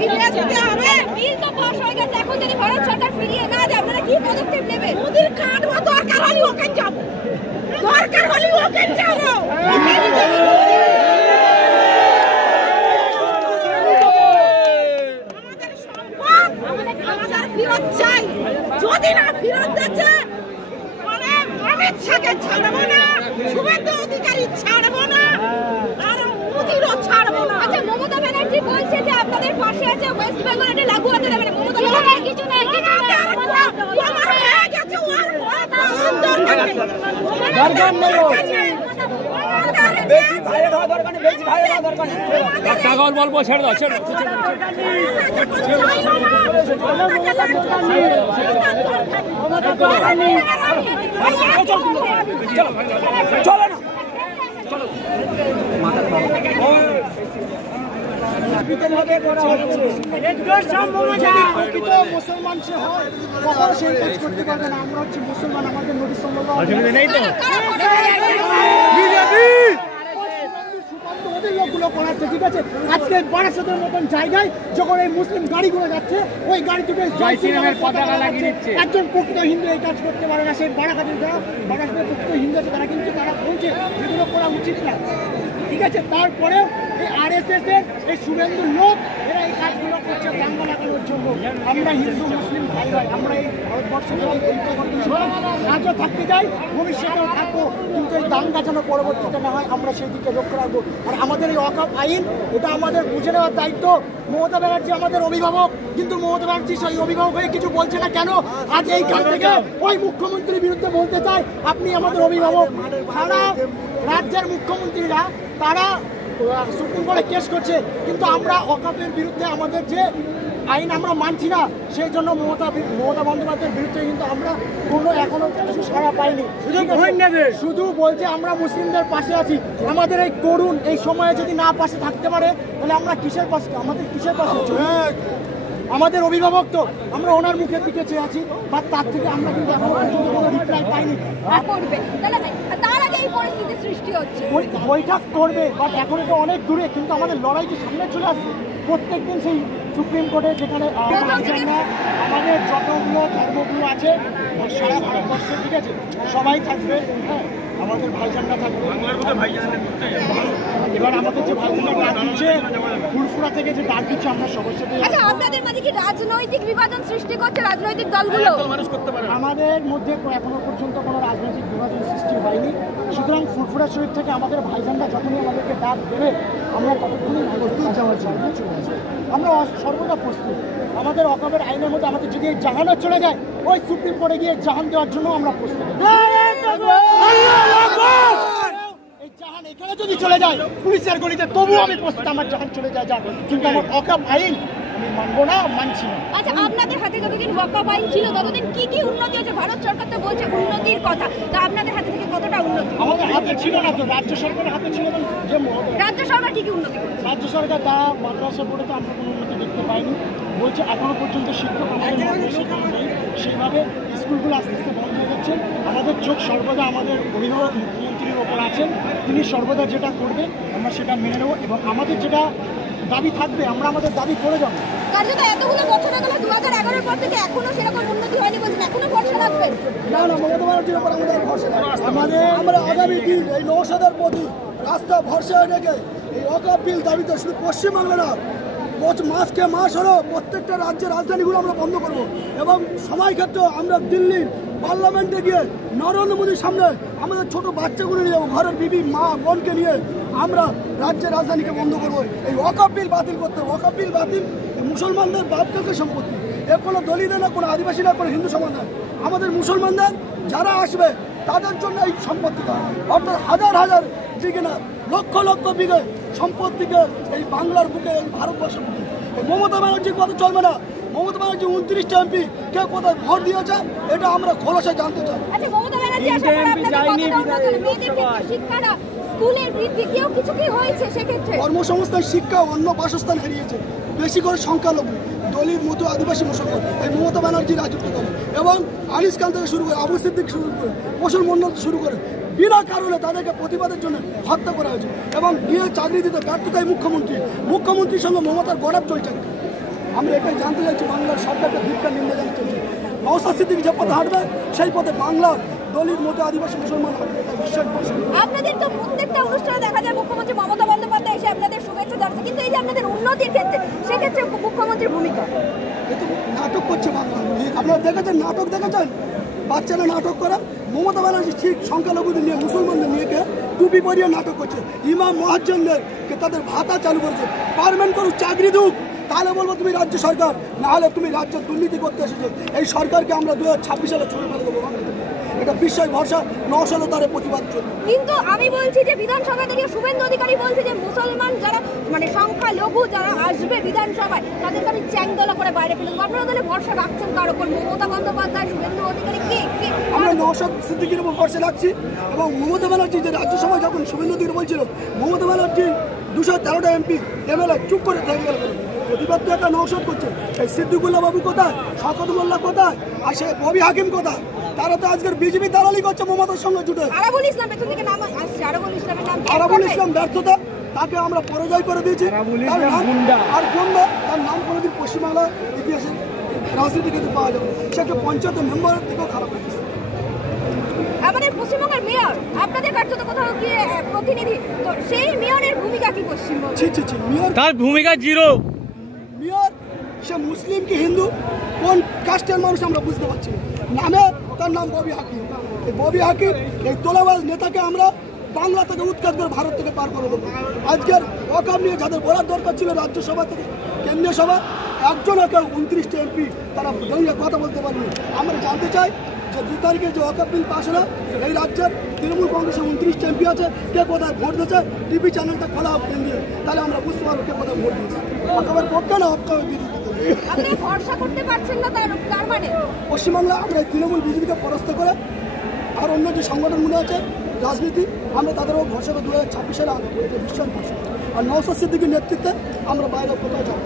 ফিরিয়ে দিতে হবে। বিল তো পাস হয়ে গেছে, এখন যদি ভারত সরকার ফিরিয়ে না দেয় আপনারা কি পদক্ষেপ নেবেন? মোদির কাটবো, দরকার হলে ওকে যাবো, দরকার হলে ওকে যাবো। আমাদের সম্পদ আমাদের ফেরত চাই। যদি না ফেরত দিচ্ছে মানে অমিত শাহকে ছাড়বো না, শুভেন্দু অধিকারী ছাড়বো না, আর মোদিরও ছাড়বো না। আচ্ছা, মমতা ব্যানার্জি বলছে যে আপনাদের পাশে আছে, ওয়েস্ট বেঙ্গল এটা লাগু হতে দেবে না। মমতা ব্যানার্জি কিছু নেই, কিছু নেই। টাকাও বলবো, ছেড়ে দাও, ছেড়ে চলো না, চলো মুসলমান সে হয় কখনো সেই কাজ করতে পারবে না। আমরা হচ্ছে মুসলমান, আমাদের নবী সাল্লাল্লাহু ওদের লোকগুলো করাচ্ছে, ঠিক আছে। আজকে বারাসাতের মতন জায়গায় যখন এই মুসলিম গাড়িগুলো যাচ্ছে, ওই গাড়ি থেকে পতাকা লাগিয়ে দিচ্ছে। একজন প্রকৃত হিন্দু এই কাজ করতে পারে না। সেই বারাসাতের প্রকৃত হিন্দু আছে, তারা কিন্তু তারা বলছে এগুলো করা উচিত না, ঠিক আছে। তারপরেও এই RSS এর এই শুভেন্দুর লোক এরা এই কাজগুলো করছে দাঙ্গা লাগানোর জন্য। আমরা হিন্দু মুসলিম ভাই ভাই, আমরা এই ভারতবর্ষে আজও থাকতে চাই, ভবিষ্যতেও থাকবো, কিন্তু এই দাঙ্গা যেন পরবর্তীতে না হয় আমরা সেই দিকে লক্ষ্য রাখবো। আর আমাদের এই ওয়াকফ আইন, এটা আমাদের বুঝে নেওয়ার দায়িত্ব। মমতা ব্যানার্জি আমাদের অভিভাবক, কিন্তু মমতা ব্যানার্জি সেই অভিভাবক হয়ে কিছু বলছে না কেন? আজ এইখান থেকে ওই মুখ্যমন্ত্রীর বিরুদ্ধে বলতে চাই, আপনি আমাদের অভিভাবক। সারা রাজ্যের মুখ্যমন্ত্রীরা তারা সুপ্রিম কোর্টে কেস করছে, কিন্তু আমরা ওয়াকফের বিরুদ্ধে আমাদের যে আইন আমরা মানছি না, সেই জন্য মমতা বন্দ্যোপাধ্যায়ের বিরুদ্ধে কিন্তু আমরা এখনো কিছু সাড়া পাইনি। শুধু বলছে আমরা মুসলিমদের পাশে আছি। আমাদের এই করুণ এই সময়ে যদি না পাশে থাকতে পারে, তাহলে আমরা কিসের পাশে, আমাদের কিসের পাশে? আমাদের অভিভাবক তো, আমরা ওনার মুখের দিকে চেয়ে আছি, বা তার থেকে আমরা কিন্তু এখনো পর্যন্ত কোনো রিপ্লাই পাইনি। তার আগে এই পরিস্থিতি সৃষ্টি হচ্ছে, বৈঠক করবে, বাট এখন এটা অনেক দূরে, কিন্তু আমাদের লড়াইটি সামনে চলে আসছে। প্রত্যেকদিন সেই সুপ্রিম কোর্টে যেখানে আমাদের যতগুলো ধর্মগুলো আছে সারা ভারতবর্ষে, ঠিক আছে, সবাই থাকবে। হ্যাঁ, আমাদের ভাইজানরা থাকবে। এবার আমাদের যে ভাইজানরা ডাক দিচ্ছে, ফুলফুরা থেকে যে ডাক দিচ্ছে, আমরা সবার সাথে। আচ্ছা, আপনাদের মাঝে কি রাজনৈতিক বিভাজন সৃষ্টি করছে রাজনৈতিক দলগুলো? আমাদের মধ্যে এখনো পর্যন্ত কোনো রাজনৈতিক বিভাজন সৃষ্টি হয়নি। সুতরাং ফুলফুরা শরীফ থেকে আমাদের ভাইজানরা যখনই আমাদেরকে ডাক দেবে, আমরা ততক্ষণই প্রস্তুত যাওয়ার জন্য চলে আসবো। আমরা সর্বদা প্রস্তুত। আমাদের ওয়াকফের আইনের মধ্যে আমাদের যদি জাহানও চলে যায়, ওই সুপ্রিম কোর্টে গিয়ে জাহান দেওয়ার জন্য আমরা প্রস্তুত। এই জাহান এখানে যদি চলে যায় পুলিশের গলিতে, তবুও আমি প্রস্তুত, আমার জাহান চলে যায় যাক, কিন্তু আমার ওয়াকফ আইন আমি মানবো না, মানছি না। আচ্ছা, আপনাদের হাতে যতদিন ওয়াকফ আইন ছিল ততদিন কি কি উন্নতি হয়েছে? ভারত সরকার তো বলছে উন্নতির কথা, তো আপনাদের হাতে থেকে কতটা উন্নতি? আমাদের হাতে ছিল না তো, রাজ্য সরকারের হাতে ছিল। রাজ্য সরকার কি কি উন্নতি করেছে? রাজ্য সরকার তারা মাদ্রাসা বোর্ডে তো আমরা কোনো উন্নতি দেখতে পাইনি। বলছে এখনো পর্যন্ত শিক্ষক আমাদের সেখানে নেই, সেইভাবে স্কুলগুলো আস্তে আস্তে বন্ধ হয়ে যাচ্ছে। আমাদের চোখ সর্বদা আমাদের অভিভাবক মুখ্যমন্ত্রীর ওপর আছেন, তিনি সর্বদা যেটা করবেন আমরা সেটা মেনে নেব, এবং আমাদের যেটা দাবি থাকবে আমরা আমাদের দাবি করে যাবো। কার্যত এতগুলো বছর হয়ে গেল, 2011 পর থেকে এখনো সেরকম উন্নতি হয়নি বলছেন, এখনো ভরসা রাখবেন? না, মমতা ব্যানার্জির উপর আমাদের ভরসা। আমরা আগামী দিন এই নৌসাদের প্রতি রাস্তা ভরসা রেখে এই ওয়াকফ বিল দাবিতে শুধু পশ্চিমবাংলা না, মাসকে মাস হলো প্রত্যেকটা রাজ্যের রাজধানীগুলো আমরা বন্ধ করব, এবং সময় ক্ষেত্রে আমরা দিল্লির পার্লামেন্টে গিয়ে নরেন্দ্র মোদীর সামনে আমাদের ছোট বাচ্চাগুলো নিয়ে যাবো, ঘরের বিবি মা বোনকে নিয়ে আমরা রাজ্যের রাজধানীকে বন্ধ করব। এই ওয়াকফ বিল বাতিল করতে, ওয়াকফ বিল বাতিল মুসলমানদের বাপদাদের সম্পত্তি, এ কোনো দলিত না, কোনো আদিবাসী না, কোনো হিন্দু সমাজ না। আমাদের মুসলমানদের যারা আসবে তাদের জন্য এই সম্পত্তিটা, অর্থাৎ হাজার হাজার দিকে না লক্ষ লক্ষ বিঘে সম্পত্তিকে এই বাংলার বুকে, এই ভারতবর্ষের বুকে। এই মমতা ব্যানার্জির কথা চলবে না। মমতা ব্যানার্জি 29টা এমপি কে কোথায় ভোট দিয়েছে এটা আমরা খোলসা জানতে চাই। আচ্ছা, মমতা ব্যানার্জি আসার পর আপনাদের শিক্ষাটা, স্কুলের বৃদ্ধি, কেউ কিছু কি হয়েছে সেক্ষেত্রে? কর্মসংস্থান, শিক্ষা, অন্য বাসস্থান হারিয়েছে, বেশি করে সংখ্যালঘু, দলিত, মতো আদিবাসী, মুসলমান এই মমতা ব্যানার্জি রাজত্ব করে, এবং আনিস খান থেকে শুরু করে, আবু সিদ্দিক শুরু করে, প্রসূন মণ্ডল শুরু করে বিনা কারণে তাদেরকে প্রতিবাদের জন্য হত্যা করা হয়েছে, এবং গিয়ে চাকরি দিতে ব্যর্থতায় মুখ্যমন্ত্রীর সঙ্গে মমতার গড়াপ চলছে। আমরা এটাই জানতে চাইছি বাংলার সরকারকে ধিক্কার নিন্দা জানাতে চাইছি। নওশাদ সিদ্দিকী যে পথে হাঁটবে সেই পথে বাংলার দলিত মতো আদিবাসী মুসলমান হাঁটবে, এটা বিশ্বাস করছি। আপনাদের তো প্রত্যেকটা অনুষ্ঠানে দেখা যায় মুখ্যমন্ত্রী মমতা বন্দ্যোপাধ্যায় এসে আপনাদের শুভেচ্ছা জানাচ্ছে, কিন্তু এই যে আপনাদের উন্নতির ক্ষেত্রে সেক্ষেত্রে মুখ্যমন্ত্রীর ভূমিকা কিন্তু নাটক করছে বাংলা। আপনারা দেখেছেন, নাটক দেখেছেন, বাচ্চারা নাটক করা। মমতা ব্যানার্জি ঠিক সংখ্যালঘুদের নিয়ে, মুসলমানদের নিয়ে টুপি পরিয়ে নাটক করছে। ইমাম মহাজ্জনদেরকে তাদের ভাতা চালু করেছে, পারমেন্ট করুক, চাকরি দুক, তাহলে বলবো তুমি রাজ্য সরকার, না হলে তুমি রাজ্য দুর্নীতি করতে এসেছো। এই সরকারকে আমরা 2026 সালে ছুড়ে ফেলে দেবো। এটা বিশ্বাস ভরসা নওশাদও তার প্রতিবাদ চলবে। কিন্তু আমি বলছি যে বিধানসভায় দাঁড়িয়ে শুভেন্দু অধিকারী বলছে যে মুসলমান যারা মানে সংখ্যালঘু যারা আসবে বিধানসভায় তাদেরকে আমি চ্যাংদোলা করে বাইরে ফেলে দেবো। আপনারা তাহলে ভরসা রাখছেন কার ওপর? মমতা বন্দ্যোপাধ্যায়, শুভেন্দু অধিকারী, কে? আমরা নওশাদ সিদ্দিকীর উপর ভরসা রাখছি। এবং মমতা ব্যানার্জি যে রাজ্যসভায় যখন শুভেন্দু অধিকারী বলছিল, মমতা ব্যানার্জি 213টা এমপি এমএলএ চুপ করে থেকে গেল। প্রতিবাদ তো একটা নওশাদ করছে। এই সিদ্দিকুল্লাহ বাবু কোথায়, শওকত মোল্লা কোথায়, আর সে ববি হাকিম কোথায়? তারা তো আজকের বিজেপি দালালি করছে মমতার সঙ্গে জুটে। আরাবুল ইসলাম পেছন থেকে নাম আসছে, আরাবুল ইসলামের নাম আরাবুল ইসলাম ব্যর্থতা, তাকে আমরা পরাজয় করে দিয়েছি। আর গুন্ডা, তার নাম কোনোদিন পশ্চিমবাংলা ইতিহাসে রাজনীতি কিন্তু পাওয়া যাবে। সেটা পঞ্চায়েতের মেম্বারের থেকেও খারাপ হয়েছে। আমাদের পশ্চিমবঙ্গের মেয়র আপনাদের কার্যত কোথাও গিয়ে প্রতিনিধি, তো সেই মেয়রের ভূমিকা কি পশ্চিমবঙ্গ? ছি, মেয়র, তার ভূমিকা জিরো। মেয়র সে মুসলিম কি হিন্দু, কোন কাস্টের মানুষ আমরা বুঝতে পারছি না। নামে তার নাম ববি হাকিম। এই ববি হাকিম, এই তোলাবাজ নেতাকে আমরা বাংলা থেকে উৎখাত করে ভারত থেকে পার করে দেবো। আজকের ওয়াকফ নিয়ে যাদের বলার দরকার ছিল রাজ্যসভা থেকে কেন্দ্রীয় সভা, একজনও কেউ 29টা এমপি তারা দাঁড়িয়ে কথা বলতে পারেনি। আমরা জানতে চাই যে 2 তারিখে যে ওয়াকফ বিল পাস হলো, এই রাজ্যের তৃণমূল কংগ্রেসের 29টা এমপি আছে, কে কোথায় ভোট দিয়েছে? টিভি চ্যানেলটা খোলা হোক কেন্দ্রীয়, তাহলে আমরা বুঝতে পারবো কে কোথায় ভোট দিয়েছে। ওয়াকফের পক্ষে না ওয়াকফের বিরুদ্ধে। আপনি ভরসা করতে পারছেন না, তার মানে পশ্চিমবাংলা আমরা তৃণমূল বিজেপিকে পরাস্ত করে আর অন্য যে সংগঠনগুলো আছে রাজনীতি, আমরা তাদেরও ভরসা করে 2026 সালে আনবো। এটা বিশ্বাস ভরসা। আর নওশাদ সিদ্দিকীর নেতৃত্বে আমরা বাইরে কোথাও যাবো।